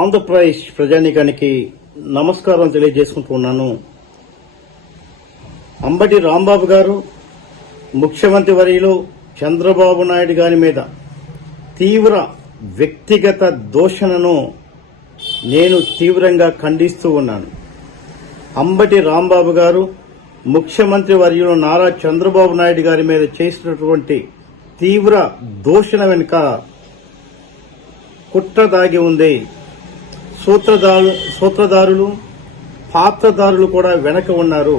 ఆంధ్రప్రదేశ్ ప్రజానీకానికి నమస్కారం తెలియజేసుకుంటున్నాను. అంబటి రాంబాబు గారు ముఖ్యమంత్రి వర్యులు చంద్రబాబు నాయుడు గారి మీద తీవ్ర వ్యక్తిగత దూషణను నేను తీవ్రంగా ఖండిస్తూ ఉన్నాను. అంబటి రాంబాబు గారు ముఖ్యమంత్రి వర్యులు నారా చంద్రబాబు నాయుడు గారి మీద చేసినటువంటి తీవ్ర దూషణ వెనుక కుట్ర దాగి ఉంది. సూత్రధారులు పాత్రధారులు కూడా వెనక ఉన్నారు.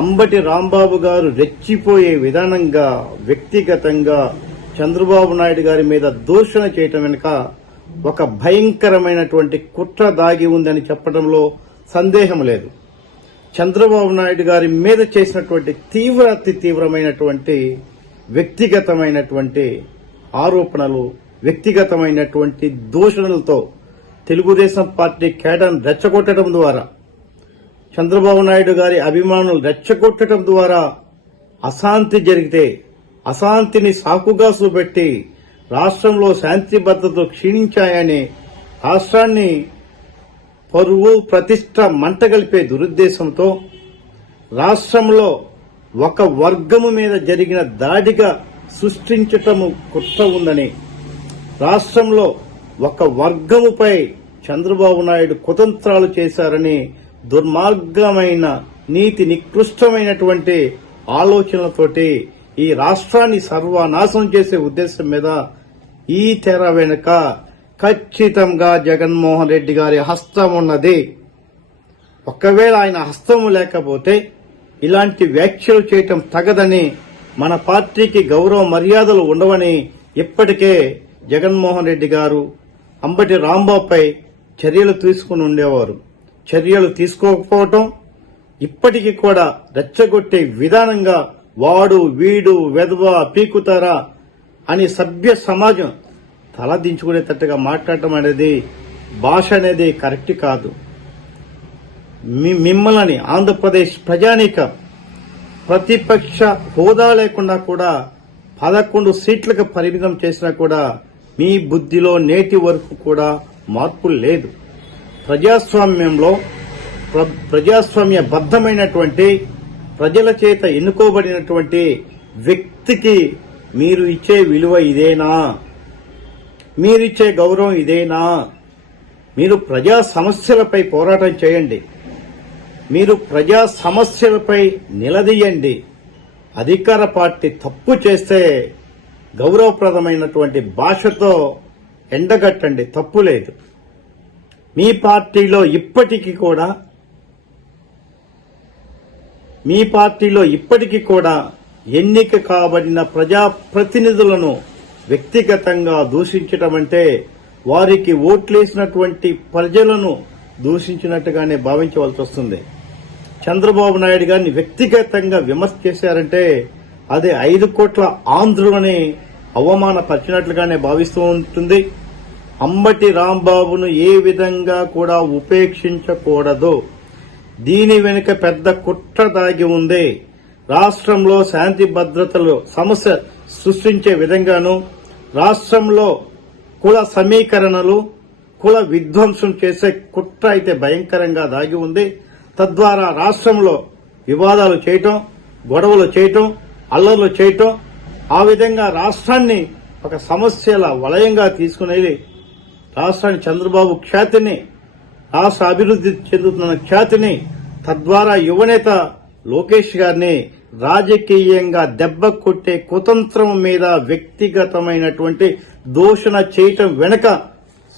అంబటి రాంబాబు గారు రెచ్చిపోయే విధానంగా వ్యక్తిగతంగా చంద్రబాబు నాయుడు గారి మీద దూషణ చేయటం వెనుక ఒక భయంకరమైనటువంటి కుట్ర దాగి ఉందని చెప్పడంలో సందేహం లేదు. చంద్రబాబు నాయుడు గారి మీద చేసినటువంటి అతి తీవ్రమైనటువంటి వ్యక్తిగతమైనటువంటి ఆరోపణలు, వ్యక్తిగతమైనటువంటి దూషణలతో తెలుగుదేశం పార్టీ కేడర్ను రెచ్చగొట్టడం ద్వారా, చంద్రబాబు నాయుడు గారి అభిమానులు రెచ్చగొట్టడం ద్వారా అశాంతి జరిగితే అశాంతిని సాకుగా చూపెట్టి రాష్ట్రంలో శాంతి భద్రతలు క్షీణించాయని రాష్ట్రాన్ని పరువు ప్రతిష్ట మంటగలిపే దురుద్దేశంతో రాష్ట్రంలో ఒక వర్గము మీద జరిగిన దాడిగా సృష్టించటము కుట్ర ఉందని, రాష్ట్రంలో ఒక వర్గముపై చంద్రబాబు నాయుడు కుతంత్రాలు చేశారని దుర్మార్గమైన నీతి నికృష్టమైనటువంటి ఆలోచనలతోటి ఈ రాష్ట్రాన్ని సర్వనాశనం చేసే ఉద్దేశం మీద ఈ తెర వెనుక ఖచ్చితంగా జగన్మోహన్ రెడ్డి గారి హస్తం ఉన్నది. ఒకవేళ ఆయన హస్తము లేకపోతే ఇలాంటి వ్యాఖ్యలు చేయటం తగదని, మన పార్టీకి గౌరవ మర్యాదలు ఉండవని ఇప్పటికే జగన్మోహన్ రెడ్డి గారు అంబటి రాంబాబుపై చర్యలు తీసుకుని ఉండేవారు. చర్యలు తీసుకోకపోవటం, ఇప్పటికీ కూడా రెచ్చగొట్టే విధానంగా వాడు వీడు వెధవ పీకుతారా అని సభ్య సమాజం తలదించుకునేటట్టుగా మాట్లాడటం అనేది, భాష అనేది కరెక్ట్ కాదు. మిమ్మల్ని ఆంధ్రప్రదేశ్ ప్రజానీక ప్రతిపక్ష హోదా లేకుండా కూడా 11 సీట్లకు పరిమితం చేసినా కూడా మీ బుద్ధిలో నేటి వరకు కూడా మార్పు లేదు. ప్రజాస్వామ్యంలో ప్రజాస్వామ్యబద్దమైనటువంటి ప్రజల చేత ఎన్నుకోబడినటువంటి వ్యక్తికి మీరు ఇచ్చే విలువ ఇదేనా? మీరిచ్చే గౌరవం ఇదేనా? మీరు ప్రజా సమస్యలపై పోరాటం చేయండి. మీరు ప్రజా సమస్యలపై నిలదీయండి. అధికార పార్టీ తప్పు చేస్తే గౌరవప్రదమైనటువంటి భాషతో ఎండగట్టండి, తప్పు లేదు. మీ పార్టీలో ఇప్పటికీ కూడా ఎన్నిక కాబడిన ప్రజాప్రతినిధులను వ్యక్తిగతంగా దూషించటం అంటే వారికి ఓట్లేసినటువంటి ప్రజలను దూషించినట్టుగానే భావించవలసి వస్తుంది. చంద్రబాబు నాయుడు గారిని వ్యక్తిగతంగా విమర్శ చేశారంటే అది 5 కోట్ల ఆంధ్రులని అవమానపరిచినట్లుగానే భావిస్తూ ఉంటుంది. అంబటి రాంబాబును ఏ విధంగా కూడా ఉపేక్షించకూడదు. దీని వెనుక పెద్ద కుట్ర దాగి ఉంది. రాష్ట్రంలో శాంతి భద్రతలు సమస్య సృష్టించే విధంగాను, రాష్ట్రంలో కుల సమీకరణలు, కుల విధ్వంసం చేసే కుట్ర అయితే భయంకరంగా దాగి ఉంది. తద్వారా రాష్ట్రంలో వివాదాలు చేయటం, గొడవలు చేయటం, అల్లర్లు చేయటం, ఆ విధంగా రాష్ట్రాన్ని ఒక సమస్యల వలయంగా తీసుకునేది, రాష్ట్రాన్ని చంద్రబాబు ఖ్యాతిని, రాష్ట్ర అభివృద్ధి చెందుతున్న ఖ్యాతిని, తద్వారా యువనేత లోకేష్ గారిని రాజకీయంగా దెబ్బ కొట్టే కుతంత్రం మీద వ్యక్తిగతమైనటువంటి దూషణ చేయటం వెనుక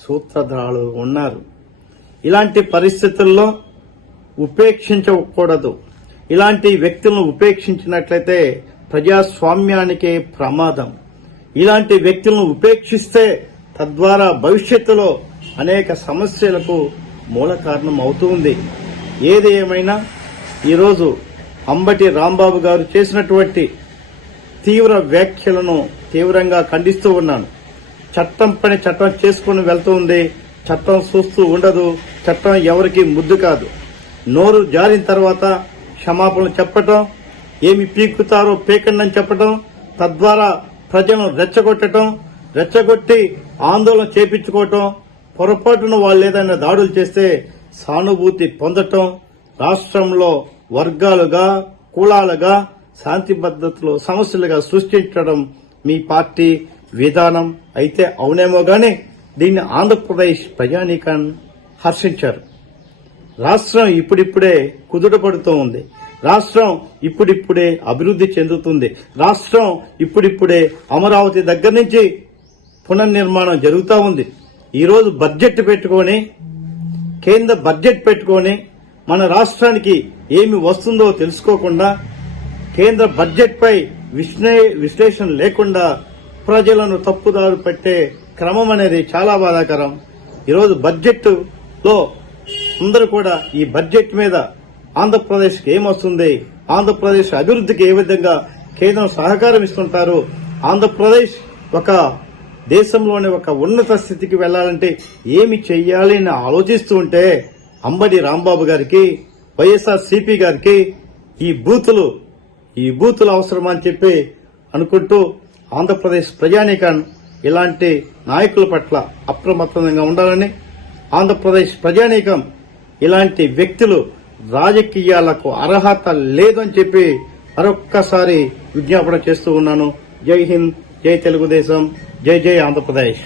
సూత్రధారులు ఉన్నారు. ఇలాంటి పరిస్థితుల్లో ఉపేక్షించకూడదు. ఇలాంటి వ్యక్తులను ఉపేక్షించినట్లయితే ప్రజాస్వామ్యానికే ప్రమాదం. ఇలాంటి వ్యక్తులను ఉపేక్షిస్తే తద్వారా భవిష్యత్తులో అనేక సమస్యలకు మూల కారణం అవుతుంది. ఏది ఏమైనా ఈరోజు అంబటి రాంబాబు గారు చేసినటువంటి తీవ్ర వ్యాఖ్యలను తీవ్రంగా ఖండిస్తూ ఉన్నాను. చట్టం పని చట్టం చేసుకుని వెళ్తూ ఉంది. చట్టం చూస్తూ ఉండదు. చట్టం ఎవరికి ముద్దు కాదు. నోరు జారిన తర్వాత క్షమాపణలు చెప్పటం, ఏమి పీకుతారో పీకండి చెప్పటం, తద్వారా ప్రజలను రెచ్చగొట్టడం, రెచ్చగొట్టి ఆందోళన చేపించుకోవటం, పొరపాటున వాళ్ళు ఏదైనా దాడులు చేస్తే సానుభూతి పొందటం, రాష్ట్రంలో వర్గాలుగా కులాలుగా శాంతి భద్రతలు సమస్యలుగా సృష్టించడం మీ పార్టీ విధానం అయితే అవునేమో గాని దీన్ని ఆంధ్రప్రదేశ్ ప్రజానీకాన్ని హర్షించారు. రాష్ట్రం ఇప్పుడిప్పుడే కుదుటపడుతూ ఉంది. రాష్ట్రం ఇప్పుడిప్పుడే అభివృద్ధి చెందుతుంది. రాష్ట్రం ఇప్పుడిప్పుడే అమరావతి దగ్గర నుంచి పునర్నిర్మాణం జరుగుతూ ఉంది. ఈరోజు బడ్జెట్ పెట్టుకొని, కేంద్ర బడ్జెట్ పెట్టుకొని మన రాష్ట్రానికి ఏమి వస్తుందో తెలుసుకోకుండా, కేంద్ర బడ్జెట్ పై విశ్లేషణ లేకుండా ప్రజలను తప్పుదారు పెట్టే క్రమం అనేది చాలా బాధాకరం. ఈరోజు బడ్జెట్ లో అందరూ కూడా ఈ బడ్జెట్ మీద ఆంధ్రప్రదేశ్ కి ఏమొస్తుంది, ఆంధ్రప్రదేశ్ అభివృద్ధికి ఏ విధంగా కేంద్రం సహకారం ఇస్తుంటారు, ఆంధ్రప్రదేశ్ ఒక దేశంలోని ఒక ఉన్నత స్థితికి వెళ్లాలంటే ఏమి చెయ్యాలి అని ఆలోచిస్తూ ఉంటే అంబటి రాంబాబు గారికి, వైఎస్ఆర్ సిపి గారికి ఈ బూతులు అవసరమని చెప్పి అనుకుంటూ ఆంధ్రప్రదేశ్ ప్రజానీకాన్ని ఇలాంటి నాయకుల పట్ల అప్రమత్తంగా ఉండాలని, ఆంధ్రప్రదేశ్ ప్రజానీకం ఇలాంటి వ్యక్తులు రాజకీయాలకు అర్హత లేదని చెప్పి మరొక్కసారి విజ్ఞాపన చేస్తూ ఉన్నాను. జై హింద్, జై తెలుగుదేశం, జై జై ఆంధ్రప్రదేశ్.